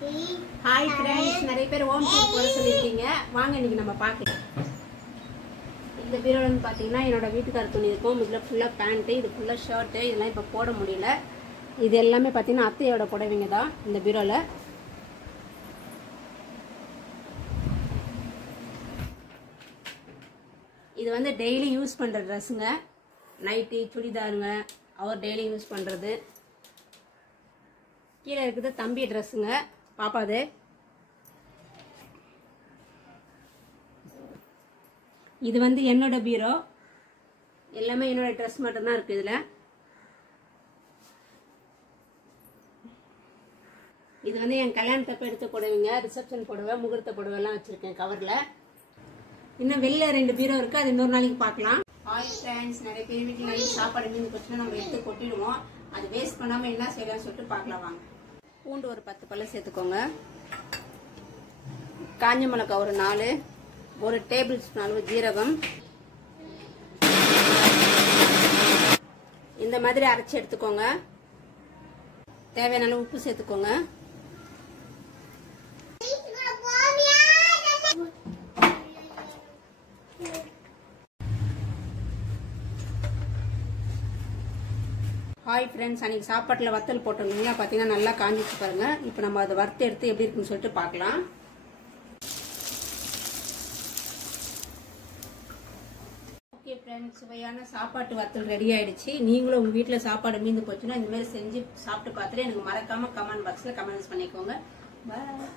Hi friends, நிறைய பேர் home tour போட சொல்லியிருக்கீங்க. வாங்க இன்னைக்கு நம்ம பார்க்கலாம். இந்த பீரோன்னு பார்த்தீங்கன்னா என்னோட வீட்டுக்கார துணி இருக்கும். இதில் ஃபுல்லாக பேண்ட்டு, இது ஃபுல்லாக ஷர்ட்டு, இதெல்லாம் இப்போ போட முடியல. இது எல்லாமே பார்த்தீங்கன்னா அத்தையோட புடவைங்க தான் இந்த பீரோவில். இது வந்து டெய்லி யூஸ் பண்ணுற ட்ரெஸ்ஸுங்க. நைட்டி, சுடிதாருங்க, அவர் டெய்லி யூஸ் பண்ணுறது. கீழே இருக்குது தம்பி ட்ரெஸ்ஸுங்க, பாப்பாது. இது வந்து என்னோட பீரோ. எல்லாமே என்னோட ட்ரெஸ் மட்டும்தான் இருக்கு இதுல. இது வந்து என் கல்யாணத்தப்ப எடுத்த புடவைங்க, ரிசப்ஷன் புடவை, முகூர்த்த புடவை எல்லாம் வச்சிருக்கேன் கவர்ல. இன்னும் வெளியில 2 பீரோ இருக்கு, அது இன்னொரு நாளைக்கு பார்க்கலாம். ஹாய் ஃப்ரெண்ட்ஸ், நிறைய பேர் வீட்டில் நைட் சாப்பாடு மீந்து போச்சுன்னா நம்ம எடுத்து கொட்டிடுவோம். அது வேஸ்ட் பண்ணாம என்ன செய்யலாம்னு சொல்லிட்டு பார்க்கலாம் வாங்க. பூண்டு ஒரு 10 பல்லு சேர்த்துக்கோங்க. காஞ்ச மிளகாய் ஒரு 4, ஒரு டேபிள் ஸ்பூன் அளவு ஜீரகம். இந்த மாதிரி அரைச்சி எடுத்துக்கோங்க. தேவையான அளவு உப்பு சேர்த்துக்கோங்க. ஹாய் ஃப்ரெண்ட்ஸ், அன்னைக்கு சாப்பாட்டில் வத்தல் போட்டோம்னா பார்த்தீங்கன்னா நல்லா காஞ்சிச்சு பாருங்க. இப்போ நம்ம அதை வறுத்து எடுத்து எப்படி இருக்குன்னு சொல்லிட்டு பார்க்கலாம். ஓகே ஃப்ரெண்ட்ஸ், சுவையான சாப்பாட்டு வத்தல் ரெடி ஆயிடுச்சு. நீங்களும் உங்கள் வீட்டில் சாப்பாடு மீந்து போச்சுன்னா இந்த மாதிரி செஞ்சு சாப்பிட்டு பார்த்துட்டு எனக்கு மறக்காம கமெண்ட் பாக்ஸில் கமெண்ட்ஸ் பண்ணிக்கோங்க. பாய்.